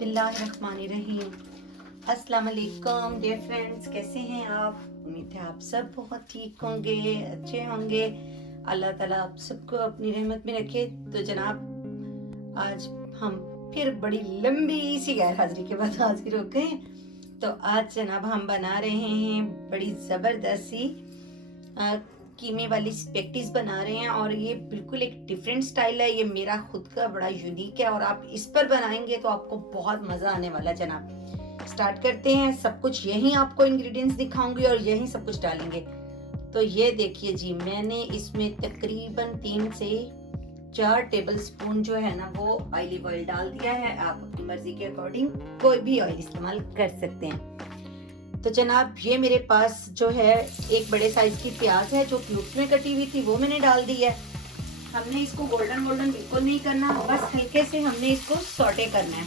बिस्मिल्लाहिर्रहमानिर्रहीम। अस्सलाम वालेकुम डियर फ्रेंड्स, कैसे हैं आप? उम्मीद है आप सब बहुत ठीक होंगे, अच्छे होंगे। अल्लाह ताला आप सबको अपनी रहमत में रखे। तो जनाब, आज हम फिर बड़ी लंबी सी गैर हाजिरी के बाद हाजिर हो गए। तो आज जनाब हम बना रहे हैं बड़ी ज़बरदस्त सी कीमे वाली स्पेगेटीज बना रहे हैं, और ये बिल्कुल एक डिफरेंट स्टाइल है। ये मेरा खुद का बड़ा यूनिक है, और आप इस पर बनाएंगे तो आपको बहुत मज़ा आने वाला है। जनाब स्टार्ट करते हैं। सब कुछ यहीं आपको इंग्रेडिएंट्स दिखाऊंगी और यहीं सब कुछ डालेंगे। तो ये देखिए जी, मैंने इसमें तकरीबन 3 से 4 टेबल स्पून जो है ना वो ऑलिव ऑयल डाल दिया है। आप अपनी मर्जी के अकॉर्डिंग कोई भी ऑयल इस्तेमाल कर सकते हैं। तो जनाब, ये मेरे पास जो है एक बड़े साइज की प्याज है जो क्यूब्स में कटी हुई थी, वो मैंने डाल दी है। हमने इसको गोल्डन गोल्डन बिल्कुल नहीं करना, बस हल्के से हमने इसको सॉटे करना है।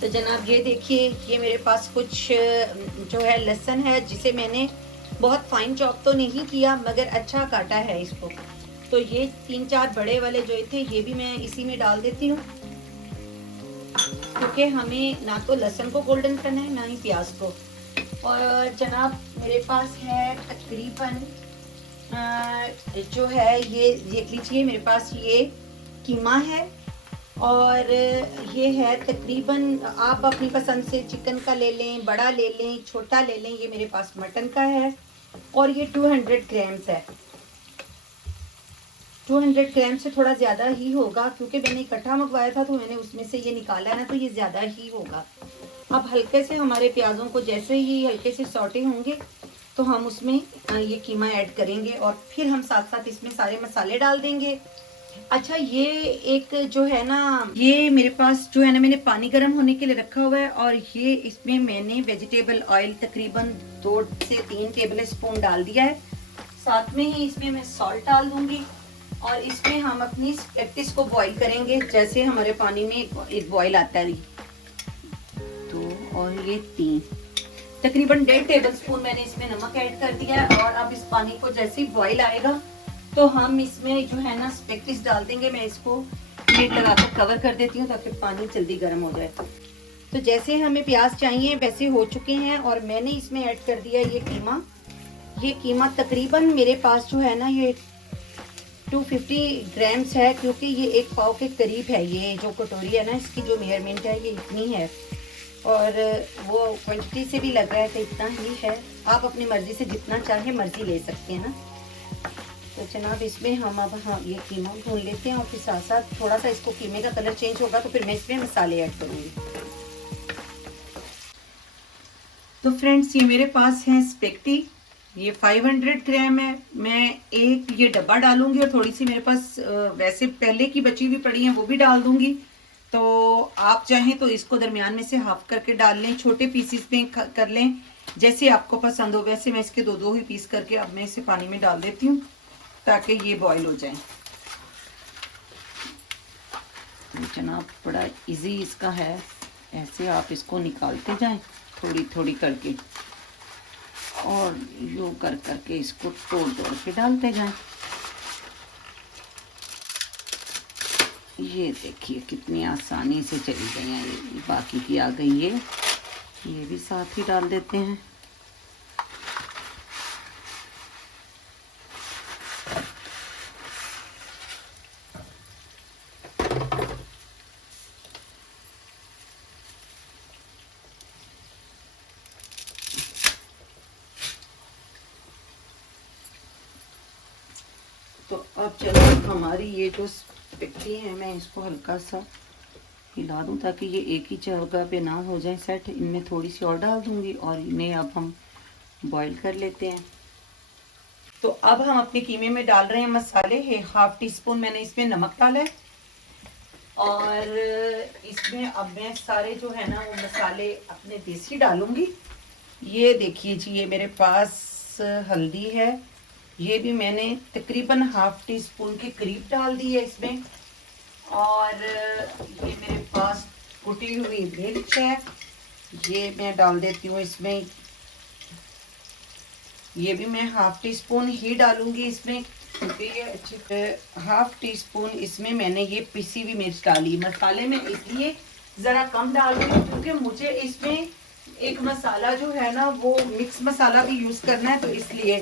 तो जनाब ये देखिए, ये मेरे पास कुछ जो है लहसुन है, जिसे मैंने बहुत फाइन चॉप तो नहीं किया मगर अच्छा काटा है इसको। तो ये 3-4 बड़े वाले जो थे ये भी मैं इसी में डाल देती हूँ, क्योंकि हमें ना तो लहसुन को गोल्डन करना है ना ही प्याज को। और जनाब मेरे पास है तकरीबन जो है ये देख लीजिए, मेरे पास ये कीमा है, और ये है तकरीबन, आप अपनी पसंद से चिकन का ले लें, बड़ा ले लें, छोटा ले लें। ये मेरे पास मटन का है और ये 200 ग्राम्स है। 200 ग्राम से थोड़ा ज़्यादा ही होगा, क्योंकि मैंने इकट्ठा मंगवाया था तो मैंने उसमें से ये निकाला है ना, तो ये ज़्यादा ही होगा। अब हल्के से हमारे प्याज़ों को जैसे ही हल्के से सौटे होंगे तो हम उसमें ये कीमा ऐड करेंगे, और फिर हम साथ साथ इसमें सारे मसाले डाल देंगे। अच्छा, ये एक जो है ना, ये मेरे पास जो है ना, मैंने पानी गर्म होने के लिए रखा हुआ है, और ये इसमें मैंने वेजिटेबल ऑयल तकरीबन 2 से 3 टेबल स्पून डाल दिया है। साथ में ही इसमें मैं सॉल्ट डाल दूंगी, और इसमें हम अपनी स्पेगेटीज को बॉईल करेंगे, जैसे हमारे पानी में एक बॉईल आता है। तो और ये 3 तकरीबन 1.5 टेबल स्पून मैंने इसमें नमक ऐड कर दिया है। और अब इस पानी को जैसे ही बॉईल आएगा तो हम इसमें जो है ना स्पेगेटीज डाल देंगे। मैं इसको प्लेट लगाकर कवर कर देती हूँ ताकि पानी जल्दी गर्म हो जाए। तो जैसे हमें प्याज चाहिए वैसे हो चुके हैं, और मैंने इसमें ऐड कर दिया ये कीमा। ये कीमा तकरीबन मेरे पास जो है ना ये 250 ग्राम्स है, क्योंकि ये 1 पाव के करीब है। ये जो कटोरी है ना, इसकी जो मेजरमेंट है ये इतनी है, और वो क्वांटिटी से भी लग रहा है कि इतना ही है। आप अपनी मर्जी से जितना चाहे मर्जी ले सकते हैं ना। तो जनाब इसमें हम अब ये कीमा भून लेते हैं, और फिर साथ साथ थोड़ा सा इसको कीमे का कलर चेंज होगा तो फिर मैं इसमें मसाले ऐड करूँगी। तो फ्रेंड्स, ये मेरे पास है स्पेगेटी, ये 500 ग्राम है। मैं एक ये डब्बा डालूंगी, और थोड़ी सी मेरे पास वैसे पहले की बची हुई पड़ी है वो भी डाल दूंगी। तो आप चाहें तो इसको दरमियान में से हाफ करके डाल लें, छोटे पीसीस में कर लें, जैसे आपको पसंद हो। वैसे मैं इसके 2-2 ही पीस करके अब मैं इसे पानी में डाल देती हूँ ताकि ये बॉईल हो जाए। जनाब बड़ा इजी इसका है, ऐसे आप इसको निकालते जाएं थोड़ी थोड़ी करके, और यूं कर करके इसको तोड़ तोड़ के डालते जाएं। ये देखिए कितनी आसानी से चली गई हैं। ये बाकी की आ गई, ये भी साथ ही डाल देते हैं। तो अब चलो, हमारी ये जो स्पेगेटी है, मैं इसको हल्का सा हिला दूं ताकि ये एक ही जगह पे ना हो जाए सेट। इनमें थोड़ी सी और डाल दूंगी, और इन्हें अब हम बॉईल कर लेते हैं। तो अब हम अपने कीमे में डाल रहे हैं मसाले। 1/2 टीस्पून मैंने इसमें नमक डाला है, और इसमें अब मैं सारे जो है ना वो मसाले अपने देसी डालूंगी। ये देखिए जी, ये मेरे पास हल्दी है, ये भी मैंने तकरीबन 1/2 टीस्पून के करीब डाल दी है इसमें। और ये मेरे पास कुटी हुई मिर्च है, ये मैं डाल देती हूँ इसमें। ये भी मैं 1/2 टीस्पून ही डालूंगी इसमें। क्योंकि ये अच्छी हाफ टी स्पून इसमें मैंने ये पिसी हुई मिर्च डाली। मसाले में इसलिए ज़रा कम डाल रही हूँ क्योंकि मुझे इसमें एक मसाला जो है ना वो मिक्स मसाला भी यूज़ करना है, तो इसलिए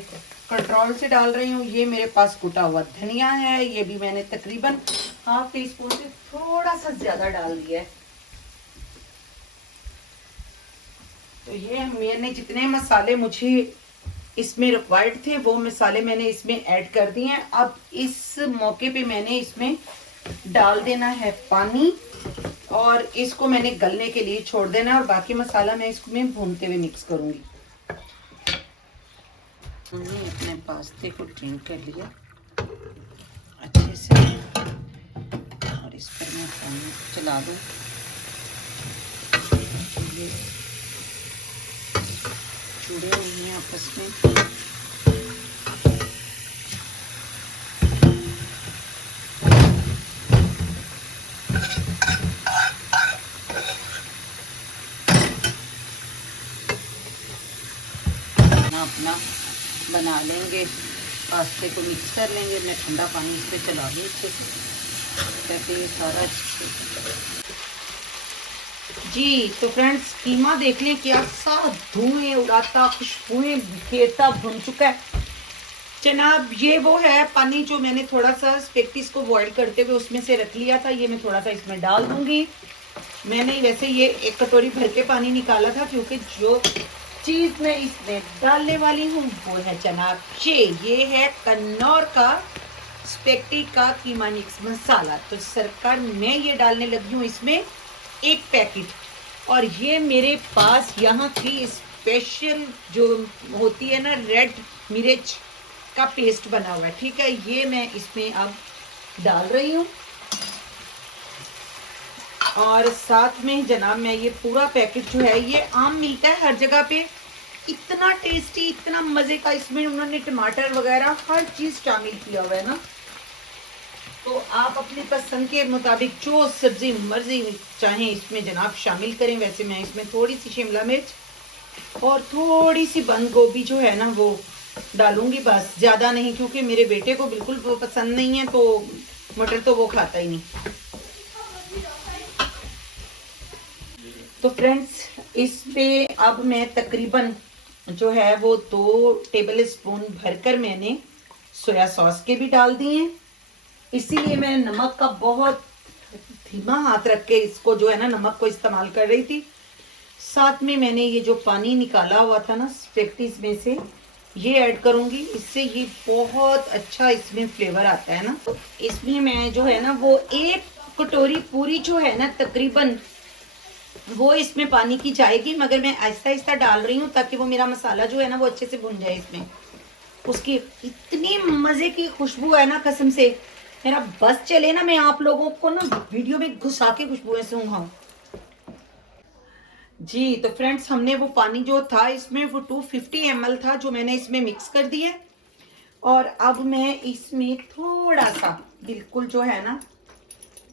कंट्रोल से डाल रही हूँ। ये मेरे पास कुटा हुआ धनिया है, ये भी मैंने तकरीबन हाफ टी स्पून से थोड़ा सा ज़्यादा डाल दिया है। तो ये मैंने जितने मसाले मुझे इसमें रिक्वायर्ड थे वो मसाले मैंने इसमें ऐड कर दिए हैं। अब इस मौके पे मैंने इसमें डाल देना है पानी और इसको मैंने गलने के लिए छोड़ देना है और बाकी मसाला मैं इसमें भूनते हुए मिक्स करूंगी। हमने अपने पास्ते को ड्रेन कर लिया अच्छे से और इस पर मैं पानी चला दूं। जुड़े हुए हैं आपस में। अपना बना लेंगे, पास्ते को मिक्स कर लेंगे। मैं ठंडा पानी इस पर चला दूँ अच्छे से ताकि ये सारा अच्छे से। जी तो फ्रेंड्स, कीमा देख लें क्या सा धुएं उड़ाता, खुशबुएं बिखेरता भुन चुका है जनाब। ये वो है पानी जो मैंने थोड़ा सा स्पेगेटीज को बॉईल करते हुए उसमें से रख लिया था, ये मैं थोड़ा सा इसमें डाल दूंगी। मैंने वैसे ये एक कटोरी भर के पानी निकाला था क्योंकि जो चीज मैं इसमें डालने वाली हूँ वो है जनाब ये है कन्नौर का स्पेगेटी का कीमा मिक्स मसाला। तो सरकार मैं ये डालने लगी हूँ इसमें एक पैकेट, और ये मेरे पास यहाँ की स्पेशल जो होती है ना रेड मिर्च का पेस्ट बना हुआ है, ठीक है। ये मैं इसमें अब डाल रही हूँ और साथ में जनाब मैं ये पूरा पैकेट जो है ये आम मिलता है हर जगह पे, इतना टेस्टी इतना मजे का, इसमें उन्होंने टमाटर वगैरह हर चीज शामिल किया हुआ है ना। तो आप अपनी पसंद के मुताबिक जो सब्जी मर्जी चाहें इसमें जनाब शामिल करें। वैसे मैं इसमें थोड़ी सी शिमला मिर्च और थोड़ी सी बंद गोभी जो है ना वो डालूंगी, बस ज्यादा नहीं, क्योंकि मेरे बेटे को बिल्कुल वो पसंद नहीं है, तो मटर तो वो खाता ही नहीं। तो फ्रेंड्स इस पे अब मैं तकरीबन जो है वो 2 टेबल स्पून भरकर मैंने सोया सॉस के भी डाल दिए हैं। इसीलिए मैं नमक का बहुत धीमा हाथ रख के इसको जो है ना नमक को इस्तेमाल कर रही थी। साथ में मैंने ये जो पानी निकाला हुआ था ना स्पेगेटीज में से ये ऐड करूंगी, इससे ये बहुत अच्छा इसमें फ्लेवर आता है ना। तो इसमें मैं जो है ना वो एक कटोरी पूरी जो है ना तकरीबन वो इसमें पानी की जाएगी, मगर मैं आहिस्ता आहिस्ता डाल रही हूँ ताकि वो मेरा मसाला जो है ना वो अच्छे से भुन जाए। इसमें उसकी इतनी मजे की खुशबू है ना, कसम से मेरा बस चले ना मैं आप लोगों को ना वीडियो में घुसा के खुशबुएं सूंघाऊं। जी तो फ्रेंड्स हमने वो पानी जो था इसमें वो 250 ml था जो मैंने इसमें मिक्स कर दिया, और अब मैं इसमें थोड़ा सा बिल्कुल जो है ना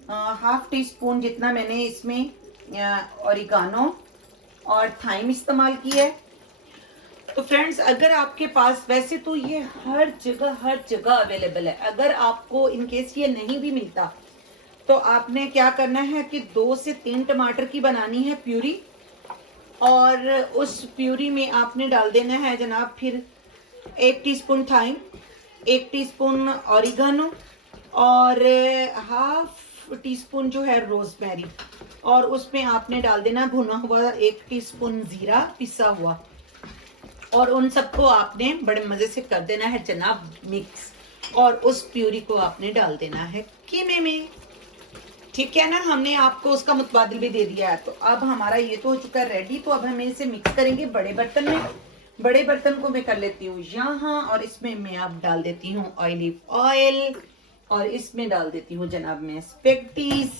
हाफ टी स्पून जितना मैंने इसमें ऑरिगानो और थाइम इस्तेमाल किया है। तो फ्रेंड्स अगर आपके पास, वैसे तो ये हर जगह अवेलेबल है, अगर आपको इनकेस ये नहीं भी मिलता तो आपने क्या करना है कि 2 से 3 टमाटर की बनानी है प्यूरी, और उस प्यूरी में आपने डाल देना है जनाब फिर 1 टीस्पून थाइम, 1 टीस्पून ऑरिगानो और हाफ टीस्पून जो है रोजमेरी, और उसमें आपने डाल देना भुना हुआ 1 टीस्पून जीरा पिसा हुआ, और उन सबको आपने बड़े मजे से कर देना है जनाब मिक्स, और उस प्यूरी को आपने डाल देना है कीमे में, ठीक है ना। हमने आपको उसका मुतबादिल भी दे दिया है। तो अब हमारा ये तो हो चुका है रेडी। तो अब हम इसे मिक्स करेंगे बड़े बर्तन में। बड़े बर्तन को मैं कर लेती हूँ यहाँ, और इसमें मैं अब डाल देती हूँ ऑलिव ऑयल, और इसमें डाल देती हूँ जनाब मैं स्पेगेटीज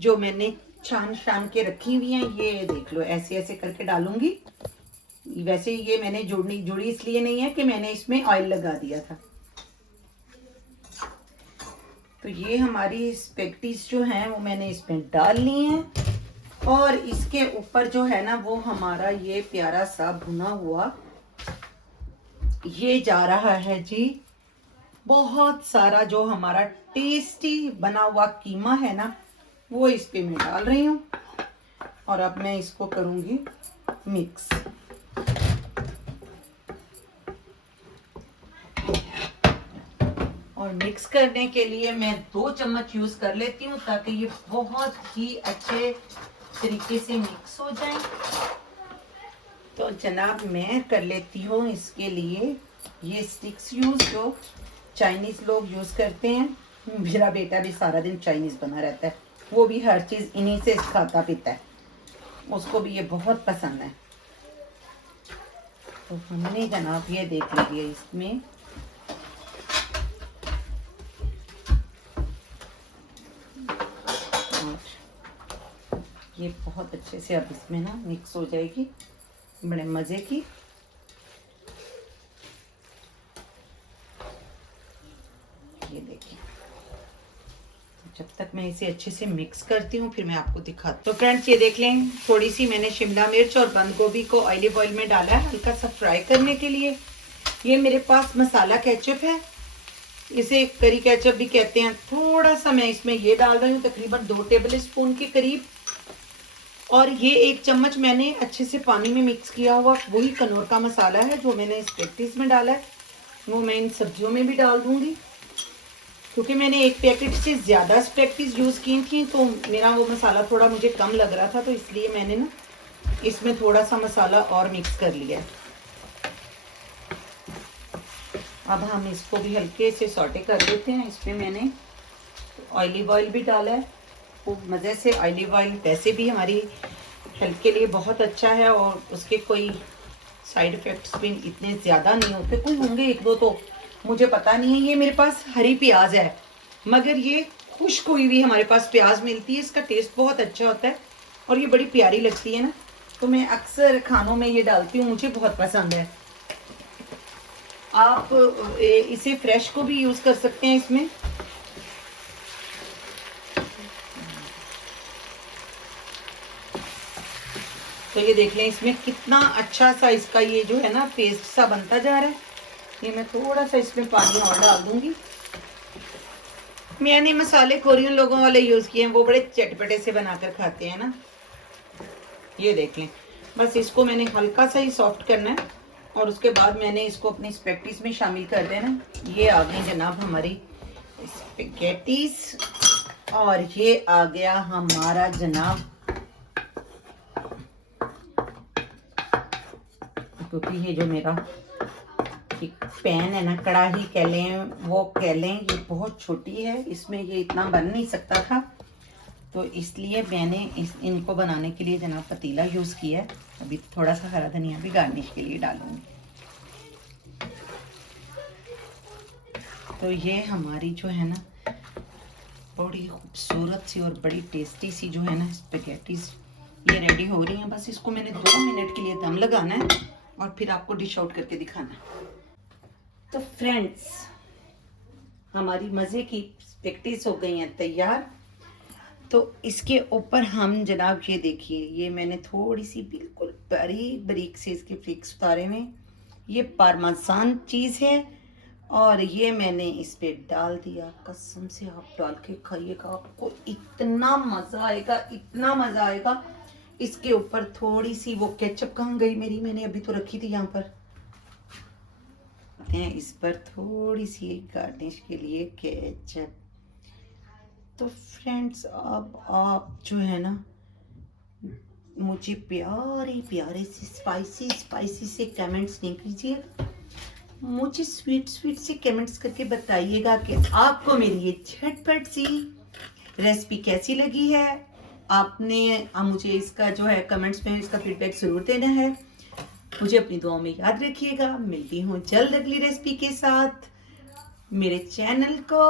जो मैंने छान के रखी हुई हैं। ये देख लो ऐसे ऐसे करके डालूंगी। वैसे ये मैंने जुड़ी इसलिए नहीं है कि मैंने इसमें ऑयल लगा दिया था। तो ये हमारी स्पेगेटीज जो हैं वो मैंने इसमें डाल ली हैं, और इसके ऊपर जो है ना वो हमारा ये प्यारा सा भुना हुआ ये जा रहा है जी बहुत सारा जो हमारा टेस्टी बना हुआ कीमा है ना, वो इस पे मैं डाल रही हूँ। और अब मैं इसको करूँगी मिक्स। और मिक्स करने के लिए मैं 2 चम्मच यूज़ कर लेती हूँ, ताकि ये बहुत ही अच्छे तरीके से मिक्स हो जाए। तो जनाब मैं कर लेती हूँ इसके लिए ये स्टिक्स यूज़, जो चाइनीज़ लोग यूज़ करते हैं। मेरा बेटा भी सारा दिन चाइनीज़ बना रहता है, वो भी हर चीज़ इन्हीं से खाता पीता है, उसको भी ये बहुत पसंद है। तो हमने जनाब ये देख लीजिए इसमें ये बहुत अच्छे से अब इसमें ना मिक्स हो जाएगी, बड़े मज़े की। ये देखिए, तो जब तक मैं इसे अच्छे से मिक्स करती हूँ फिर मैं आपको दिखाती हूँ। तो फ्रेंड्स ये देख लें, थोड़ी सी मैंने शिमला मिर्च और बंद गोभी को ऑलिव ऑयल में डाला है हल्का सा फ्राई करने के लिए। ये मेरे पास मसाला केचप है, इसे करी केचप भी कहते हैं। थोड़ा सा मैं इसमें ये डाल रही हूँ, तकरीबन 2 टेबल स्पून के करीब। और ये 1 चम्मच मैंने अच्छे से पानी में मिक्स किया हुआ वही कनौर का मसाला है, जो मैंने स्पेगेटीज में डाला है, वो मैं इन सब्जियों में भी डाल दूंगी। क्योंकि मैंने 1 पैकेट से ज़्यादा स्पेगेटीज यूज़ की थी, तो मेरा वो मसाला थोड़ा मुझे कम लग रहा था, तो इसलिए मैंने ना इसमें थोड़ा सा मसाला और मिक्स कर लिया। अब हम इसको भी हल्के से सॉटे कर देते हैं। इसमें मैंने ऑलिव ऑयल भी डाला है, खूब मज़े से। ऑलिव ऑयल वैसे भी हमारी हेल्थ के लिए बहुत अच्छा है, और उसके कोई साइड इफ़ेक्ट्स भी इतने ज़्यादा नहीं होते। कोई होंगे 1-2 तो मुझे पता नहीं है। ये मेरे पास हरी प्याज है, मगर ये खुश्क हुई हुई हमारे पास प्याज मिलती है, इसका टेस्ट बहुत अच्छा होता है और ये बड़ी प्यारी लगती है ना, तो मैं अक्सर खानों में ये डालती हूँ, मुझे बहुत पसंद है। आप इसे फ्रेश को भी यूज़ कर सकते हैं इसमें। तो ये देख लें इसमें कितना अच्छा सा इसका ये जो है ना पेस्ट सा बनता जा रहा है। ये मैं थोड़ा सा इसमें पानी और डाल दूंगी। मैंने मसाले कोरियन लोगों वाले यूज़ किए हैं, वो बड़े चटपटे से बनाकर खाते हैं ना। ये देख लें, बस इसको मैंने हल्का सा ही सॉफ्ट करना है, और उसके बाद मैंने इसको अपनी स्पेगेटीज में शामिल कर देना। ये आ गई जनाब हमारी स्पेगेटीज, और ये आ गया हमारा जनाब, क्योंकि ये जो मेरा एक पैन है ना, कढ़ाई कह लें वो कह लें, ये बहुत छोटी है, इसमें ये इतना बन नहीं सकता था, तो इसलिए मैंने इनको बनाने के लिए जनाब पतीला यूज़ किया है। अभी थोड़ा सा हरा धनिया भी गार्निश के लिए डालूंगी। तो ये हमारी जो है ना बड़ी खूबसूरत सी और बड़ी टेस्टी सी जो है ना स्पेगेटीज ये रेडी हो रही हैं। बस इसको मैंने 2 मिनट के लिए दम लगाना है और फिर आपको डिश आउट करके दिखाना है। तो फ्रेंड्स हमारी मज़े की स्पेगेटीज हो गई हैं तैयार। तो इसके ऊपर हम जनाब ये देखिए, ये मैंने थोड़ी सी बिल्कुल बारीक बारीक से इसके फ्लेक्स उतारे हुए। ये पार्मेसान चीज़ है, और ये मैंने इस पे डाल दिया। कसम से आप डाल के खाइएगा, आपको इतना मज़ा आएगा, इतना मज़ा आएगा। इसके ऊपर थोड़ी सी वो केचप कहाँ गई मेरी, मैंने अभी तो रखी थी यहाँ पर, इस पर थोड़ी सी गार्निश के लिए केचप। तो फ्रेंड्स अब आप जो है ना मुझे प्यारे प्यारे से स्पाइसी से कमेंट्स नहीं कीजिएगा, मुझे स्वीट से कमेंट्स करके बताइएगा कि आपको मेरी ये झटपट सी रेसिपी कैसी लगी है। आपने मुझे इसका जो है कमेंट्स में इसका फीडबैक ज़रूर देना है। मुझे अपनी दुआओं में याद रखिएगा। मिलती हूँ जल्द अगली रेसिपी के साथ। मेरे चैनल को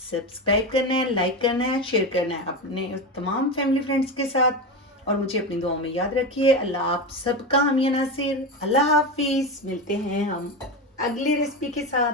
सब्सक्राइब करना है, लाइक करना है, शेयर करना है अपने तमाम फैमिली फ्रेंड्स के साथ, और मुझे अपनी दुआओं में याद रखिए। अल्लाह आप सबका हामिया नासिर। अल्लाह हाफिज़। मिलते हैं हम अगली रेसिपी के साथ।